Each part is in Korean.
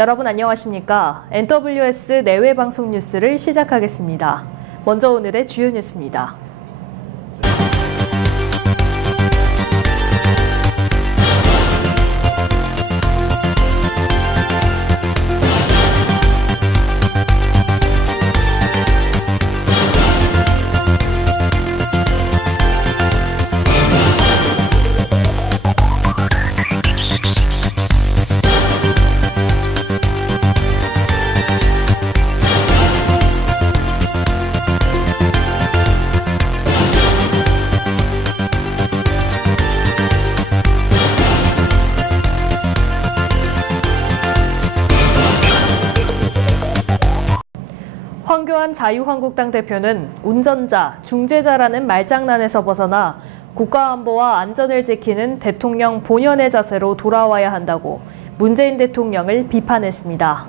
여러분 안녕하십니까? NWS 내외 방송 뉴스를 시작하겠습니다. 먼저 오늘의 주요 뉴스입니다. 황교안 자유한국당 대표는 운전자, 중재자라는 말장난에서 벗어나 국가안보와 안전을 지키는 대통령 본연의 자세로 돌아와야 한다고 문재인 대통령을 비판했습니다.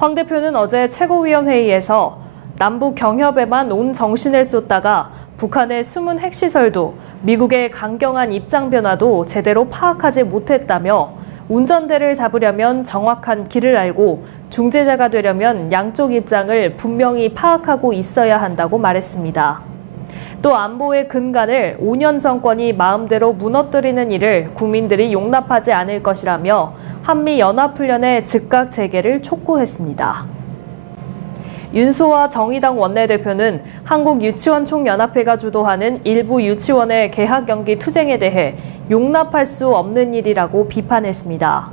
황 대표는 어제 최고위원회의에서 남북 경협에만 온 정신을 쏟다가 북한의 숨은 핵시설도 미국의 강경한 입장 변화도 제대로 파악하지 못했다며 운전대를 잡으려면 정확한 길을 알고 중재자가 되려면 양쪽 입장을 분명히 파악하고 있어야 한다고 말했습니다. 또 안보의 근간을 5년 정권이 마음대로 무너뜨리는 일을 국민들이 용납하지 않을 것이라며 한미연합훈련의 즉각 재개를 촉구했습니다. 윤소아 정의당 원내대표는 한국유치원총연합회가 주도하는 일부 유치원의 개학 연기 투쟁에 대해 용납할 수 없는 일이라고 비판했습니다.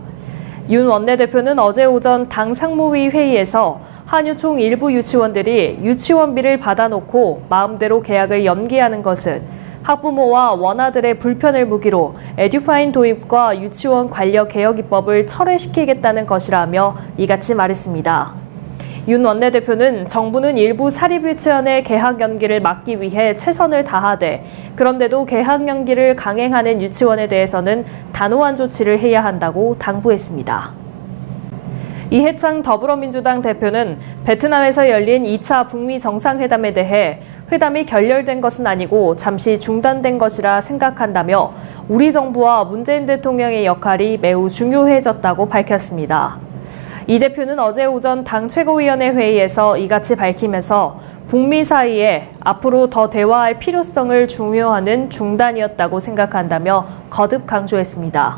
윤 원내대표는 어제 오전 당 상무위 회의에서 한유총 일부 유치원들이 유치원비를 받아놓고 마음대로 개학을 연기하는 것은 학부모와 원아들의 불편을 무기로 에듀파인 도입과 유치원 관련 개혁 입법을 철회시키겠다는 것이라며 이같이 말했습니다. 윤 원내대표는 정부는 일부 사립유치원의 개학 연기를 막기 위해 최선을 다하되 그런데도 개학 연기를 강행하는 유치원에 대해서는 단호한 조치를 해야 한다고 당부했습니다. 이해창 더불어민주당 대표는 베트남에서 열린 2차 북미 정상회담에 대해 회담이 결렬된 것은 아니고 잠시 중단된 것이라 생각한다며 우리 정부와 문재인 대통령의 역할이 매우 중요해졌다고 밝혔습니다. 이 대표는 어제 오전 당 최고위원회 회의에서 이같이 밝히면서 북미 사이에 앞으로 더 대화할 필요성을 중요하는 중단이었다고 생각한다며 거듭 강조했습니다.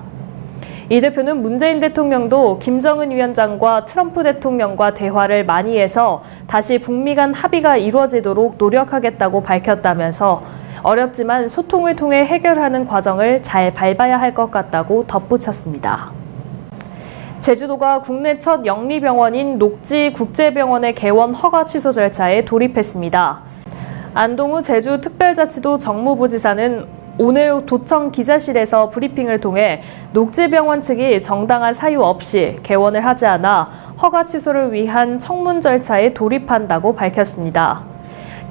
이 대표는 문재인 대통령도 김정은 위원장과 트럼프 대통령과 대화를 많이 해서 다시 북미 간 합의가 이루어지도록 노력하겠다고 밝혔다면서 어렵지만 소통을 통해 해결하는 과정을 잘 밟아야 할 것 같다고 덧붙였습니다. 제주도가 국내 첫 영리병원인 녹지국제병원의 개원 허가 취소 절차에 돌입했습니다. 안동우 제주특별자치도 정무부지사는 오늘 도청 기자실에서 브리핑을 통해 녹지병원 측이 정당한 사유 없이 개원을 하지 않아 허가 취소를 위한 청문 절차에 돌입한다고 밝혔습니다.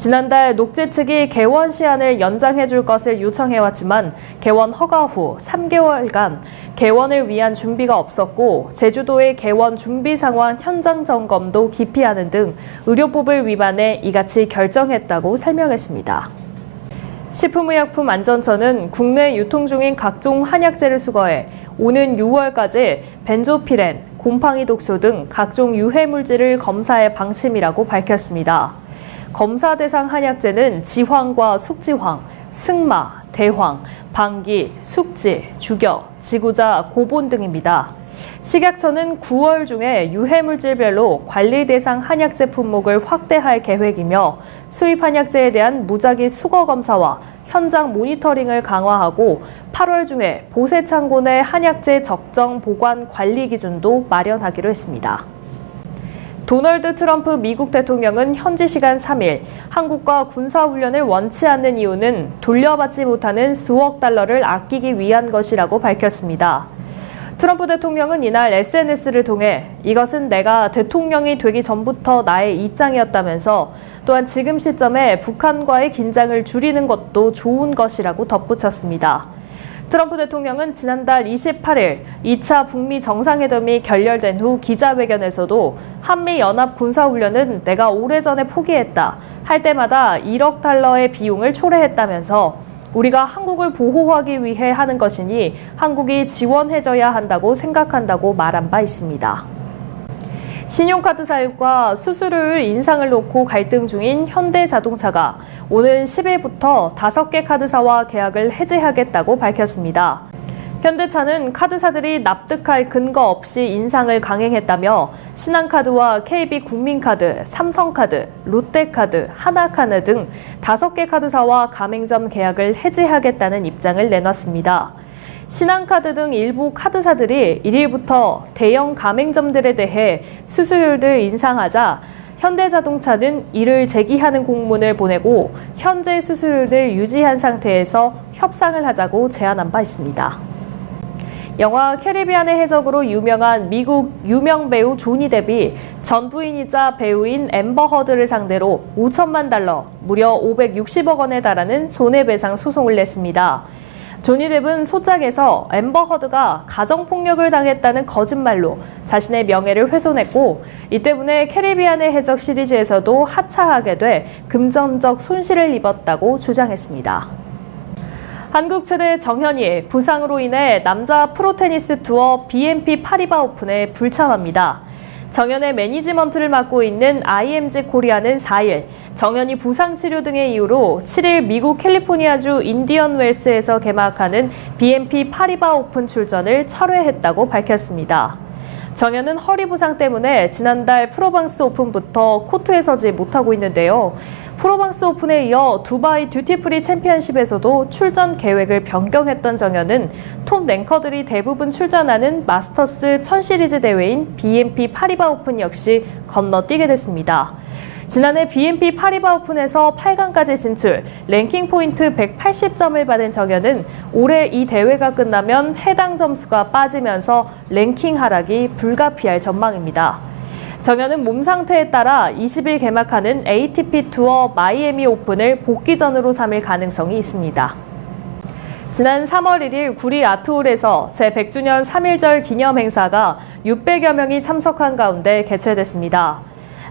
지난달 녹지 측이 개원 시한을 연장해 줄 것을 요청해왔지만 개원 허가 후 3개월간 개원을 위한 준비가 없었고 제주도의 개원 준비 상황 현장 점검도 기피하는 등 의료법을 위반해 이같이 결정했다고 설명했습니다. 식품의약품안전처는 국내 유통 중인 각종 한약재를 수거해 오는 6월까지 벤조피렌, 곰팡이 독소 등 각종 유해물질을 검사할 방침이라고 밝혔습니다. 검사 대상 한약재는 지황과 숙지황, 승마, 대황, 방기, 숙지, 주겨, 지구자, 고본 등입니다. 식약처는 9월 중에 유해물질별로 관리 대상 한약재 품목을 확대할 계획이며 수입 한약재에 대한 무작위 수거 검사와 현장 모니터링을 강화하고 8월 중에 보세 창고 내 한약재 적정 보관 관리 기준도 마련하기로 했습니다. 도널드 트럼프 미국 대통령은 현지 시간 3일 한국과 군사훈련을 원치 않는 이유는 돌려받지 못하는 수억 달러를 아끼기 위한 것이라고 밝혔습니다. 트럼프 대통령은 이날 SNS를 통해 이것은 내가 대통령이 되기 전부터 나의 입장이었다면서 또한 지금 시점에 북한과의 긴장을 줄이는 것도 좋은 것이라고 덧붙였습니다. 트럼프 대통령은 지난달 28일 2차 북미 정상회담이 결렬된 후 기자회견에서도 한미연합 군사훈련은 내가 오래전에 포기했다. 할 때마다 1억 달러의 비용을 초래했다면서 우리가 한국을 보호하기 위해 하는 것이니 한국이 지원해줘야 한다고 생각한다고 말한 바 있습니다. 신용카드 사용과 수수료율 인상을 놓고 갈등 중인 현대자동차가 오는 10일부터 5개 카드사와 계약을 해지하겠다고 밝혔습니다. 현대차는 카드사들이 납득할 근거 없이 인상을 강행했다며 신한카드와 KB국민카드, 삼성카드, 롯데카드, 하나카드 등 5개 카드사와 가맹점 계약을 해지하겠다는 입장을 내놨습니다. 신한카드 등 일부 카드사들이 1일부터 대형 가맹점들에 대해 수수료를 인상하자 현대자동차는 이를 제기하는 공문을 보내고 현재 수수료를 유지한 상태에서 협상을 하자고 제안한 바 있습니다. 영화 캐리비안의 해적으로 유명한 미국 유명 배우 조니 뎁이 전 부인이자 배우인 앰버 허드를 상대로 5천만 달러, 무려 560억 원에 달하는 손해배상 소송을 냈습니다. 조니 뎁은 소장에서 앰버 허드가 가정폭력을 당했다는 거짓말로 자신의 명예를 훼손했고 이 때문에 캐리비안의 해적 시리즈에서도 하차하게 돼 금전적 손실을 입었다고 주장했습니다. 한국 최대 정현이 부상으로 인해 남자 프로테니스 투어 BNP 파리바 오픈에 불참합니다. 정현의 매니지먼트를 맡고 있는 IMG 코리아는 4일 정현이 부상 치료 등의 이유로 7일 미국 캘리포니아주 인디언 웰스에서 개막하는 BNP 파리바 오픈 출전을 철회했다고 밝혔습니다. 정현은 허리 부상 때문에 지난달 프로방스 오픈부터 코트에 서지 못하고 있는데요. 프로방스 오픈에 이어 두바이 듀티프리 챔피언십에서도 출전 계획을 변경했던 정현은 톱 랭커들이 대부분 출전하는 마스터스 1000 시리즈 대회인 BNP 파리바 오픈 역시 건너뛰게 됐습니다. 지난해 BNP 파리바 오픈에서 8강까지 진출, 랭킹 포인트 180점을 받은 정현은 올해 이 대회가 끝나면 해당 점수가 빠지면서 랭킹 하락이 불가피할 전망입니다. 정현은 몸 상태에 따라 20일 개막하는 ATP 투어 마이애미 오픈을 복귀전으로 삼을 가능성이 있습니다. 지난 3월 1일 구리 아트홀에서 제100주년 3.1절 기념 행사가 600여 명이 참석한 가운데 개최됐습니다.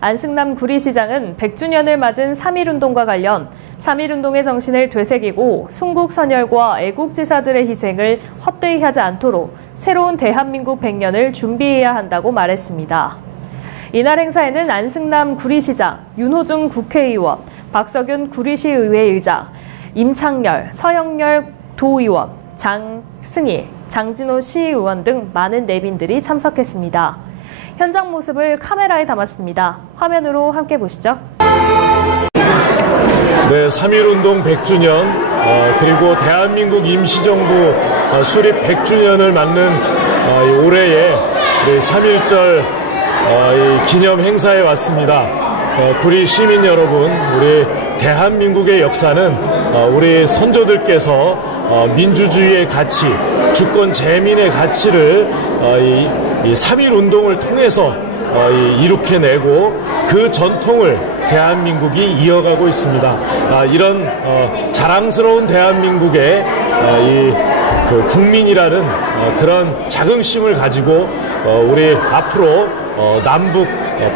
안승남 구리시장은 100주년을 맞은 3.1운동과 관련 3.1운동의 정신을 되새기고 순국 선열과 애국지사들의 희생을 헛되이 하지 않도록 새로운 대한민국 100년을 준비해야 한다고 말했습니다. 이날 행사에는 안승남 구리시장, 윤호중 국회의원, 박석윤 구리시의회 의장, 임창열, 서영열 도의원, 장승희, 장진호 시의원 등 많은 내빈들이 참석했습니다. 현장 모습을 카메라에 담았습니다. 화면으로 함께 보시죠. 네, 3.1운동 100주년 그리고 대한민국 임시정부 수립 100주년을 맞는 올해의 3.1절 기념 행사에 왔습니다. 구리 시민 여러분, 우리 대한민국의 역사는 우리 선조들께서 민주주의의 가치, 주권 재민의 가치를 이 3.1운동을 통해서 이룩해내고 그 전통을 대한민국이 이어가고 있습니다. 이런 자랑스러운 대한민국의 그 국민이라는 그런 자긍심을 가지고 우리 앞으로 남북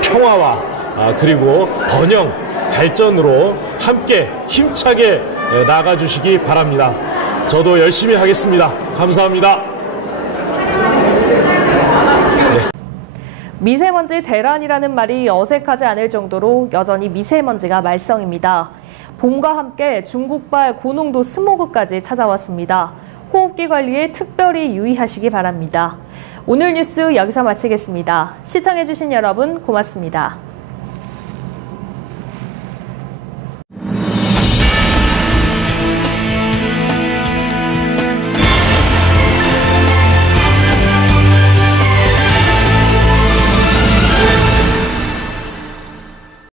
평화와 그리고 번영, 발전으로 함께 힘차게 나가주시기 바랍니다. 저도 열심히 하겠습니다. 감사합니다. 미세먼지 대란이라는 말이 어색하지 않을 정도로 여전히 미세먼지가 말썽입니다. 봄과 함께 중국발 고농도 스모그까지 찾아왔습니다. 호흡기 관리에 특별히 유의하시기 바랍니다. 오늘 뉴스 여기서 마치겠습니다. 시청해주신 여러분 고맙습니다.